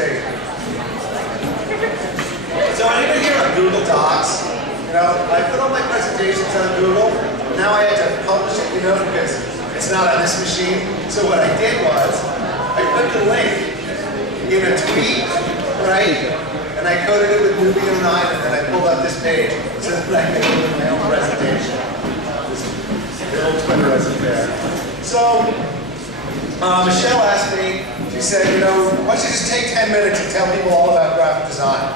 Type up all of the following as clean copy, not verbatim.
presentation. So anybody here on Google Docs? You know, I put all my presentations on Google. Now I had to publish it, you know, because it's not on this machine. So what I did was, I put the link in a tweet, right? And I coded it with NewB 09, and then I pulled up this page so that I could do my own presentation. The old Twitter isn't there. So, Michelle asked me, she said, you know, why don't you just take 10 minutes and tell people all about graphic design?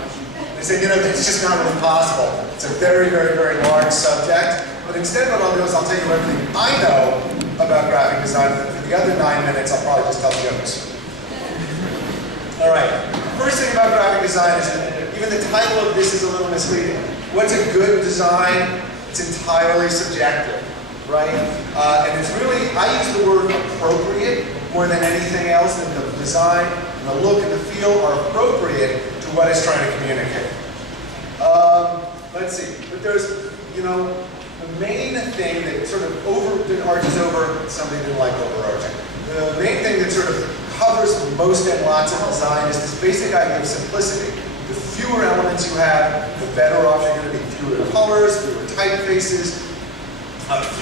I said, you know, that's just not really possible. It's a very, very, very large subject. But instead what I'll do is I'll tell you everything I know about graphic design. And for the other 9 minutes, I'll probably just tell jokes. All right. First thing about graphic design is that even the title of this is a little misleading. What's a good design? It's entirely subjective, right? And it's really, I use the word appropriate more than anything else. That the design and the look and the feel are appropriate to what it's trying to communicate. Let's see, but there's, you know, the main thing that sort of arches over, somebody didn't like overarching. The main thing that sort of covers most and lots of design is this basic idea of simplicity. The fewer elements you have, the better off you're going to be. Fewer colors, fewer typefaces,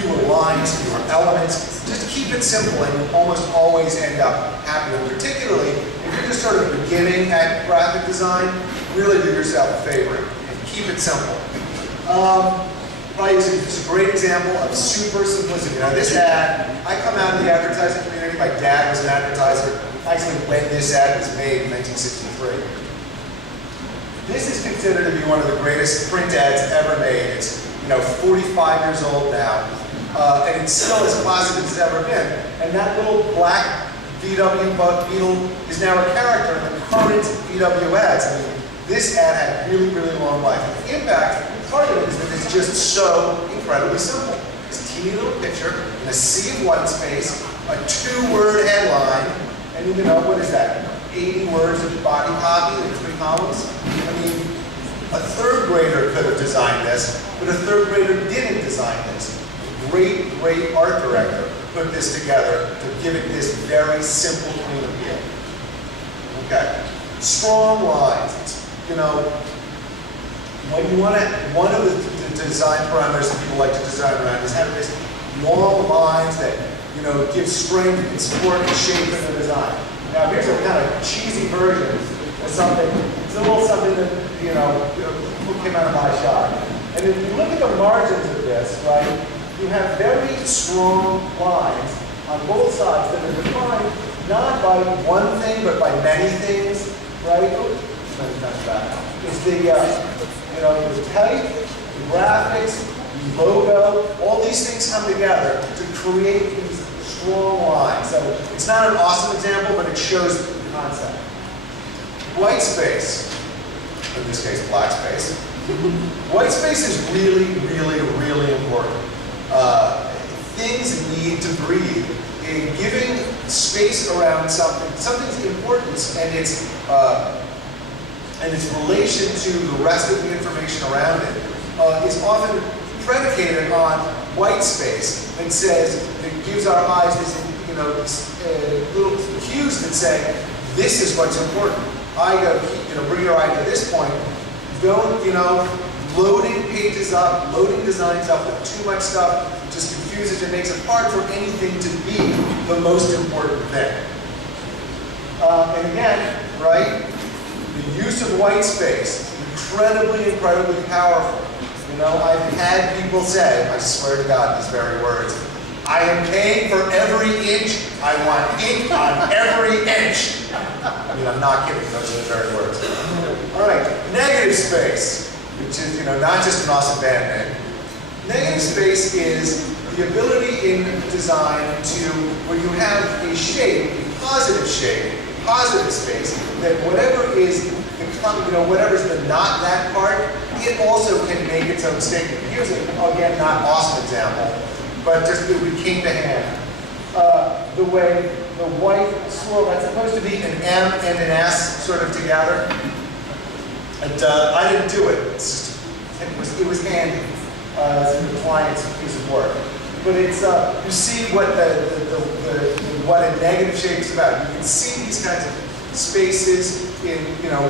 fewer lines, fewer elements. Just keep it simple and you almost always end up happy. And particularly, if you're just sort of beginning at graphic design, really do yourself a favor and keep it simple. Probably it's a great example of super simplicity. Now this ad, I come out of the advertising community. My dad was an advertiser. Actually, when this ad was made in 1963. This is considered to be one of the greatest print ads ever made. It's, you know, 45 years old now, and it's still as classic as it's ever been. And that little black VW Beetle is now a character in the current VW ads. I mean, this ad had really, really long life. The impact, part of it is that it's just so incredibly simple. This teeny little picture in a sea of white space, a 2-word headline, and you know, what is that? 80 words of body copy in 3 columns? I mean, a 3rd grader could have designed this, but a 3rd grader didn't design this. A great, great art director put this together to give it this very simple, clean appeal. Okay. Strong lines. It's, you know, when you want to, one of the design parameters that people like to design around is having this long lines that, you know, give strength and support and shape in the design. Now here's a kind of cheesy version of something. It's a little something that, you know, came out of my shop. And if you look at the margins of this, right, you have very strong lines on both sides that are defined not by one thing, but by many things, right? It's the, you know, the type, the graphics, the logo, all these things come together to create these strong lines. So it's not an awesome example, but it shows the concept. White space, in this case black space. White space is really, really, really important. Things need to breathe. In giving space around something, something's importance and its relation to the rest of the information around it is often predicated on white space that says, that gives our eyes this, you know, little cues that say, this is what's important. I go, you know, bring your eye to this point. Don't, you know, loading pages up, loading designs up with too much stuff just confuses and makes it hard for anything to be the most important thing. And again, right, the use of white space, incredibly, incredibly powerful. You know, I've had people say, I swear to God, these very words, I am paying for every inch. I want ink on every inch. I mean, I'm not kidding. Those are the very words. All right, negative space, which is, you know, not just an awesome band name. Negative space is the ability in design to, where you have a shape, a positive shape, positive space, that whatever is the, you know, whatever's the not that part, it also can make its own statement. Here's a, again, not awesome example, but just that we came to hand. The way the white swirl, that's supposed to be an M and an S sort of together. And I didn't do it. It was handy. It's the client's piece of work. But it's, you see what what a negative shape is about. You can see these kinds of spaces in,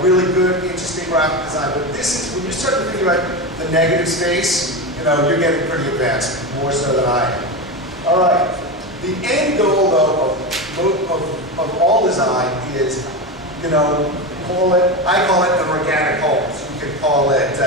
really good, interesting graphic design. But this is, when you start to think about the negative space, you're getting pretty advanced, more so than I am. All right. The end goal, though, of all design is, I call it an organic whole. So you can call it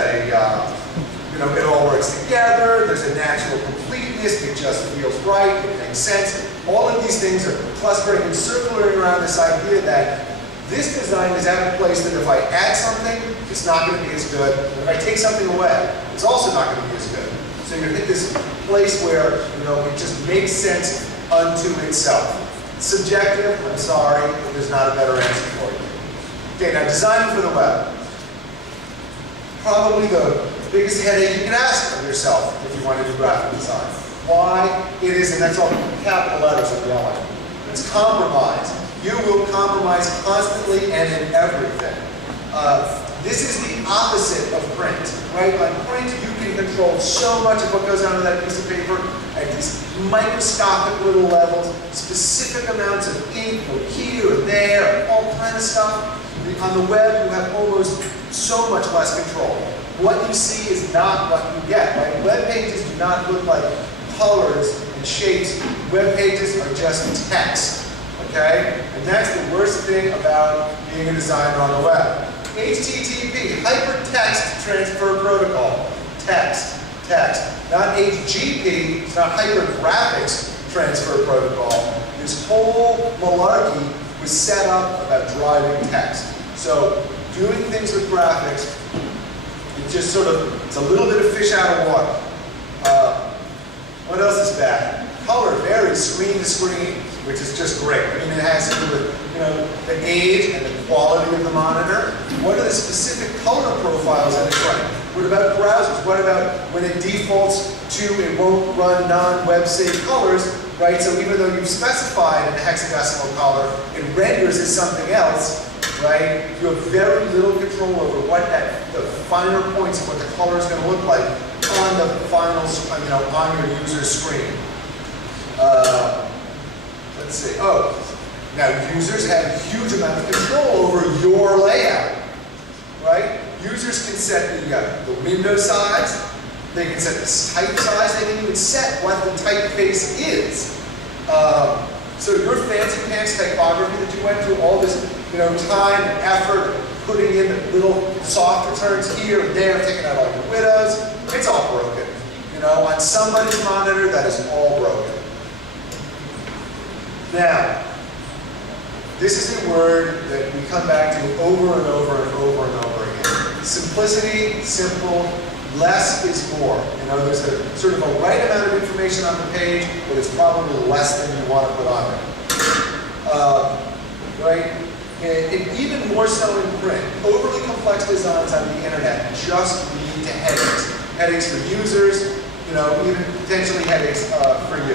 it all works together. There's a natural completeness. It just feels right. It makes sense. All of these things are clustering and circling around this idea that this design is at a place that if I add something, it's not going to be as good. If I take something away, it's also not going to be as good. So you're hit this place where it just makes sense unto itself. Subjective, I'm sorry, but there's not a better answer for you. Okay, now designing for the web. Probably the biggest headache you can ask of yourself if you want to do graphic design. Why it is, and that's all capital letters of yelling. It's compromise. You will compromise constantly and in everything. This is the opposite of print, right? On print, you can control so much of what goes onto that piece of paper at these microscopic little levels, specific amounts of ink or here or there, all kind of stuff. On the web, you have almost so much less control. What you see is not what you get, right? Web pages do not look like colors and shapes. Web pages are just text, okay? And that's the worst thing about being a designer on the web. HTTP, Hypertext Transfer Protocol. Text. Not HGP, it's not Hypergraphics Transfer Protocol. This whole malarkey was set up about driving text. So doing things with graphics, it just it's a little bit of fish out of water. What else is bad? Color varies screen to screen, which is just great. I mean, it has to do with the age and the quality of the monitor. What are the specific color profiles that it's running? What about browsers? What about when it defaults to it won't run non-web safe colors, right? So even though you've specified a hexadecimal color, it renders as something else, right? You have very little control over the finer points of what the color is going to look like on the final, on your user's screen. Let's see. Oh, now users have a huge amount of control over your layout, right? Users can set the window size. They can set the type size. They can even set what the typeface is. So your fancy pants typography that you went through all this, time and effort, putting in the little soft returns here and there, taking out all your widows, it's all broken. On somebody's monitor, that is all broken. Now, this is a word that we come back to over and over and over and over again. Simplicity, simple, less is more. There's a sort of a right amount of information on the page, but it's probably less than you want to put on there. Right? And even more so in print, overly complex designs on the internet just lead to headaches. Headaches for users, even potentially headaches for you.